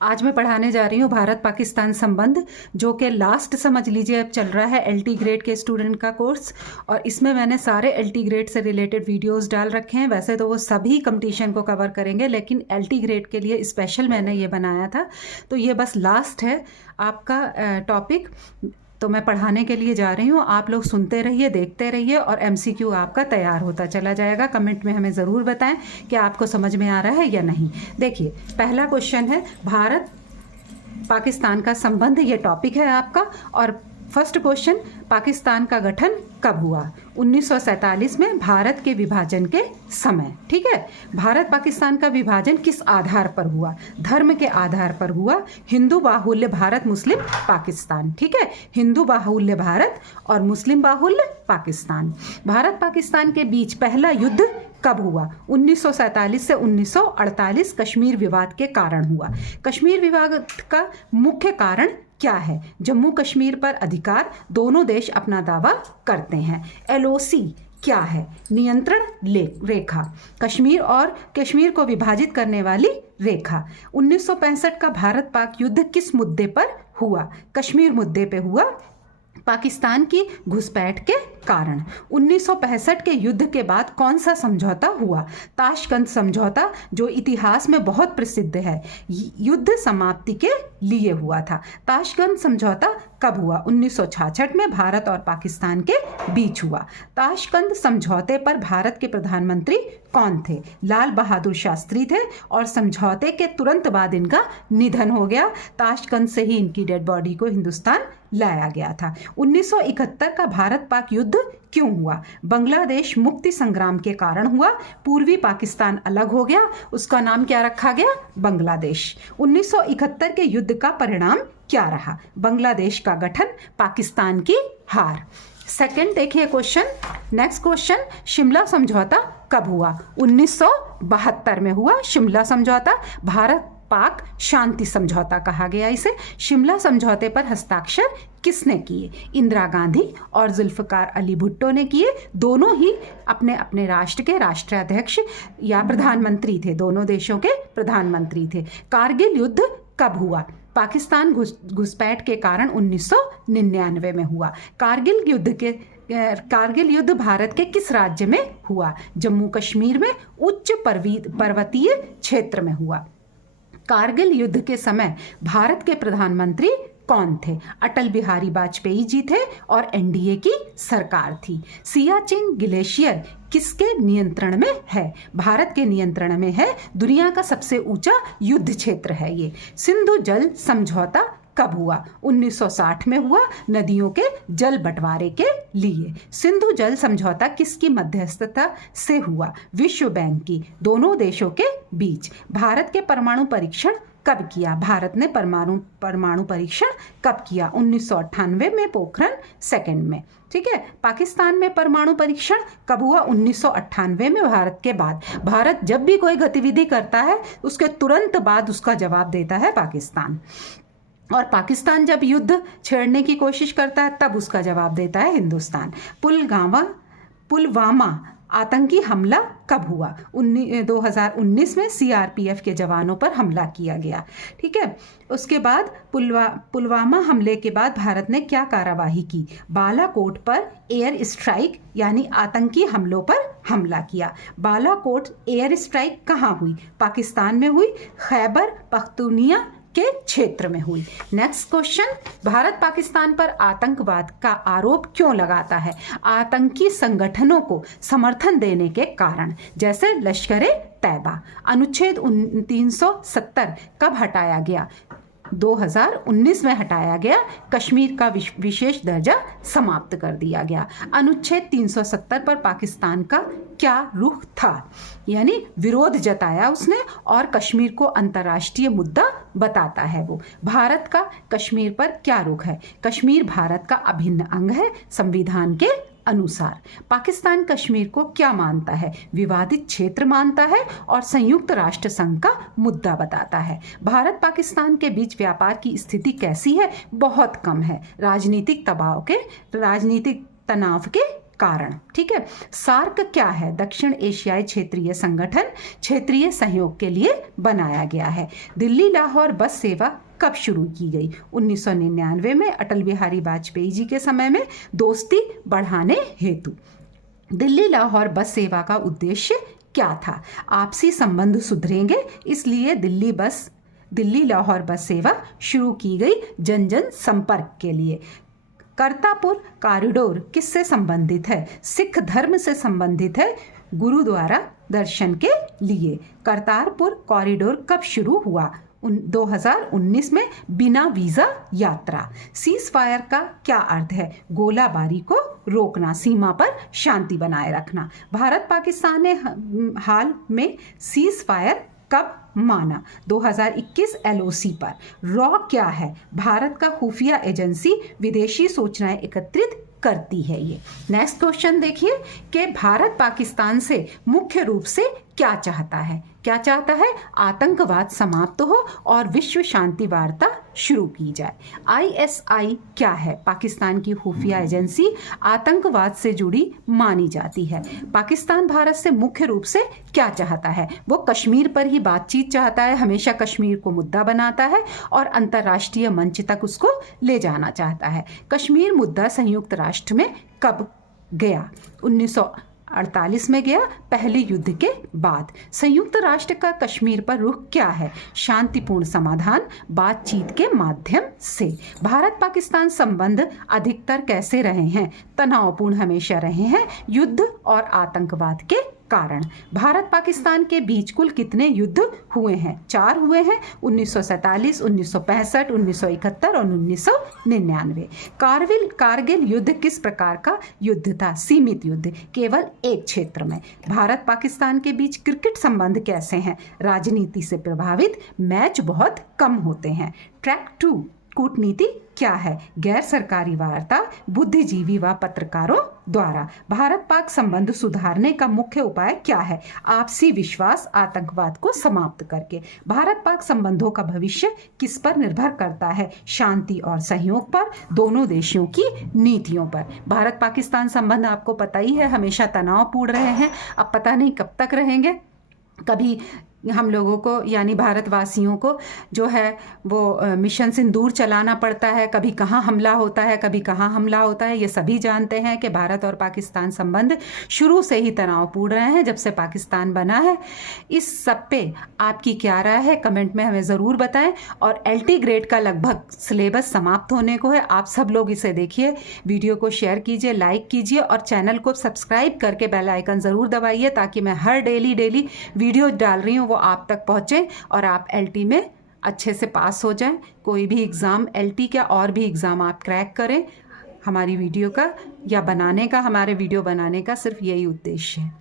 आज मैं पढ़ाने जा रही हूँ भारत पाकिस्तान संबंध, जो कि लास्ट समझ लीजिए अब चल रहा है एलटी ग्रेड के स्टूडेंट का कोर्स। और इसमें मैंने सारे एलटी ग्रेड से रिलेटेड वीडियोस डाल रखे हैं। वैसे तो वो सभी कंपटीशन को कवर करेंगे, लेकिन एलटी ग्रेड के लिए स्पेशल मैंने ये बनाया था। तो ये बस लास्ट है आपका टॉपिक। तो मैं पढ़ाने के लिए जा रही हूँ, आप लोग सुनते रहिए, देखते रहिए और एमसीक्यू आपका तैयार होता चला जाएगा। कमेंट में हमें ज़रूर बताएं कि आपको समझ में आ रहा है या नहीं। देखिए, पहला क्वेश्चन है भारत पाकिस्तान का संबंध, ये टॉपिक है आपका। और फर्स्ट क्वेश्चन, पाकिस्तान का गठन कब हुआ? 1947 में भारत के विभाजन के समय। ठीक है, भारत पाकिस्तान का विभाजन किस आधार पर हुआ? धर्म के आधार पर हुआ। हिंदू बाहुल्य भारत, मुस्लिम पाकिस्तान। ठीक है, हिंदू बाहुल्य भारत और मुस्लिम बाहुल्य पाकिस्तान। भारत पाकिस्तान के बीच पहला युद्ध कब हुआ? 1947 से 1948 कश्मीर विवाद के कारण हुआ। कश्मीर विवाद का मुख्य कारण क्या है? जम्मू कश्मीर पर अधिकार। दोनों देश अपना दावा करते हैं। एलओसी क्या है? नियंत्रण रेखा। कश्मीर को विभाजित करने वाली रेखा। 1965 का भारत पाक युद्ध किस मुद्दे पर हुआ? कश्मीर मुद्दे पे हुआ, पाकिस्तान की घुसपैठ के कारण। 1965 के युद्ध के बाद कौन सा समझौता हुआ? ताशकंद समझौता, जो इतिहास में बहुत प्रसिद्ध है। युद्ध समाप्ति के लिए हुआ था। ताशकंद समझौता कब हुआ? 1966 में भारत और पाकिस्तान के बीच हुआ। ताशकंद समझौते पर भारत के प्रधानमंत्री कौन थे? लाल बहादुर शास्त्री थे। और समझौते के तुरंत बाद इनका निधन हो गया। ताशकंद से ही इनकी डेड बॉडी को हिंदुस्तान लाया गया था। 1971 का भारत पाक युद्ध क्यों हुआ? बांग्लादेश मुक्ति संग्राम के कारण हुआ। पूर्वी पाकिस्तान अलग हो गया, उसका नाम क्या रखा गया? बांग्लादेश। 1971 के युद्ध का परिणाम क्या रहा? बांग्लादेश का गठन, पाकिस्तान की हार। सेकंड देखिए क्वेश्चन, नेक्स्ट क्वेश्चन, शिमला समझौता कब हुआ? 1972 में हुआ शिमला समझौता। भारत पाक शांति समझौता कहा गया इसे। शिमला समझौते पर हस्ताक्षर किसने किए? इंदिरा गांधी और जुल्फकार अली भुट्टो ने किए। दोनों ही अपने अपने राष्ट्र के राष्ट्राध्यक्ष या प्रधानमंत्री थे, दोनों देशों के प्रधानमंत्री थे। कारगिल युद्ध कब हुआ? पाकिस्तान घुसपैठ के कारण 1999 में हुआ। कारगिल युद्ध भारत के किस राज्य में हुआ? जम्मू कश्मीर में उच्च पर्वतीय क्षेत्र में हुआ। कारगिल युद्ध के समय भारत के प्रधानमंत्री कौन थे? अटल बिहारी वाजपेयी जी थे और एनडीए की सरकार थी। सियाचिन ग्लेशियर किसके नियंत्रण में है? भारत के नियंत्रण में है। दुनिया का सबसे ऊंचा युद्ध क्षेत्र है ये। सिंधु जल समझौता कब हुआ? 1960 में हुआ, नदियों के जल बंटवारे के लिए। सिंधु जल समझौता किसकी मध्यस्थता से हुआ? विश्व बैंक की। दोनों देशों के बीच। भारत के परमाणु परीक्षण कब किया? भारत ने परमाणु परीक्षण कब किया? 1998 में, पोखरण सेकंड में। ठीक है, पाकिस्तान में परमाणु परीक्षण कब हुआ? 1998 में, भारत के बाद। भारत जब भी कोई गतिविधि करता है उसके तुरंत बाद उसका जवाब देता है पाकिस्तान। और पाकिस्तान जब युद्ध छेड़ने की कोशिश करता है तब उसका जवाब देता है हिंदुस्तान। पुलवामा आतंकी हमला कब हुआ? 2019 में सीआरपीएफ के जवानों पर हमला किया गया। ठीक है, उसके बाद पुलवामा हमले के बाद भारत ने क्या कार्रवाई की? बालाकोट पर एयर स्ट्राइक यानी आतंकी हमलों पर हमला किया। बालाकोट एयर स्ट्राइक कहाँ हुई? पाकिस्तान में हुई, खैबर पख्तूनिया के क्षेत्र में हुई। नेक्स्ट क्वेश्चन, भारत पाकिस्तान पर आतंकवाद का आरोप क्यों लगाता है? आतंकी संगठनों को समर्थन देने के कारण, जैसे लश्कर-ए तैयबा। अनुच्छेद 370 कब हटाया गया? 2019 में हटाया गया। कश्मीर का विशेष दर्जा समाप्त कर दिया गया। अनुच्छेद 370 पर पाकिस्तान का क्या रुख था? यानी विरोध जताया उसने, और कश्मीर को अंतर्राष्ट्रीय मुद्दा बताता है वो। भारत का कश्मीर पर क्या रुख है? कश्मीर भारत का अभिन्न अंग है संविधान के अनुसार। पाकिस्तान कश्मीर को क्या मानता है? विवादित क्षेत्र मानता है और संयुक्त राष्ट्र संघ का मुद्दा बताता है। भारत पाकिस्तान के बीच व्यापार की स्थिति कैसी है? बहुत कम है, राजनीतिक तनाव के कारण। ठीक है, सार्क क्या है? दक्षिण एशियाई क्षेत्रीय संगठन, क्षेत्रीय सहयोग के लिए बनाया गया है। दिल्ली लाहौर बस सेवा कब शुरू की गई? 1999 में अटल बिहारी वाजपेयी जी के समय में दोस्ती बढ़ाने हेतु। दिल्ली लाहौर बस सेवा का उद्देश्य क्या था? आपसी संबंध सुधरेंगे, इसलिए दिल्ली लाहौर बस सेवा शुरू की गई जन जन संपर्क के लिए। करतारपुर कॉरिडोर किससे संबंधित है? सिख धर्म से संबंधित है, गुरुद्वारा दर्शन के लिए। करतारपुर कॉरिडोर कब शुरू हुआ? 2019 में बिना वीज़ा यात्रा। सीज फायर का क्या अर्थ है? गोलाबारी को रोकना, सीमा पर शांति बनाए रखना। भारत पाकिस्तान ने हाल में सीज फायर कब माना? 2021 LOC पर। रॉ क्या है? भारत का खुफिया एजेंसी, विदेशी सूचनाएं एकत्रित करती है ये। नेक्स्ट क्वेश्चन देखिए कि भारत पाकिस्तान से मुख्य रूप से क्या चाहता है? क्या चाहता है? आतंकवाद समाप्त हो और विश्व शांति वार्ता शुरू की जाए। ISI क्या है? पाकिस्तान की खुफिया एजेंसी, आतंकवाद से जुड़ी मानी जाती है। पाकिस्तान भारत से मुख्य रूप से क्या चाहता है? वो कश्मीर पर ही बातचीत चाहता है, हमेशा कश्मीर को मुद्दा बनाता है और अंतर्राष्ट्रीय मंच तक उसको ले जाना चाहता है। कश्मीर मुद्दा संयुक्त राष्ट्र में कब गया? 1948 में गया, पहले युद्ध के बाद। संयुक्त राष्ट्र का कश्मीर पर रुख क्या है? शांतिपूर्ण समाधान, बातचीत के माध्यम से। भारत पाकिस्तान संबंध अधिकतर कैसे रहे हैं? तनावपूर्ण हमेशा रहे हैं, युद्ध और आतंकवाद के कारण। भारत पाकिस्तान के बीच कुल कितने युद्ध हुए हैं? 4 हुए हैं, 1947, 1965, 1971 और 1999। कारगिल युद्ध किस प्रकार का युद्ध था? सीमित युद्ध, केवल एक क्षेत्र में। भारत पाकिस्तान के बीच क्रिकेट संबंध कैसे हैं? राजनीति से प्रभावित, मैच बहुत कम होते हैं। ट्रैक 2 कूटनीति क्या है? गैर सरकारी वार्ता, बुद्धिजीवी व पत्रकारों द्वारा। भारत पाक संबंध सुधारने का मुख्य उपाय क्या है? आपसी विश्वास, आतंकवाद को समाप्त करके। भारत पाक संबंधों का भविष्य किस पर निर्भर करता है? शांति और सहयोग पर, दोनों देशों की नीतियों पर। भारत पाकिस्तान संबंध आपको पता ही है, हमेशा तनावपूर्ण रहे हैं, अब पता नहीं कब तक रहेंगे। कभी हम लोगों को यानी भारतवासियों को जो है वो मिशन सिंदूर चलाना पड़ता है, कभी कहाँ हमला होता है, कभी कहाँ हमला होता है। ये सभी जानते हैं कि भारत और पाकिस्तान संबंध शुरू से ही तनावपूर्ण रहे हैं, जब से पाकिस्तान बना है। इस सब पे आपकी क्या राय है? कमेंट में हमें ज़रूर बताएं। और LT ग्रेड का लगभग सिलेबस समाप्त होने को है, आप सब लोग इसे देखिए, वीडियो को शेयर कीजिए, लाइक कीजिए और चैनल को सब्सक्राइब करके बेल आइकन ज़रूर दबाइए, ताकि मैं हर डेली वीडियो डाल रही हूँ वो आप तक पहुँचे और आप LT में अच्छे से पास हो जाएं। कोई भी एग्ज़ाम, LT क्या और भी एग्ज़ाम आप क्रैक करें। हमारी वीडियो का या बनाने का, हमारे वीडियो बनाने का सिर्फ यही उद्देश्य है।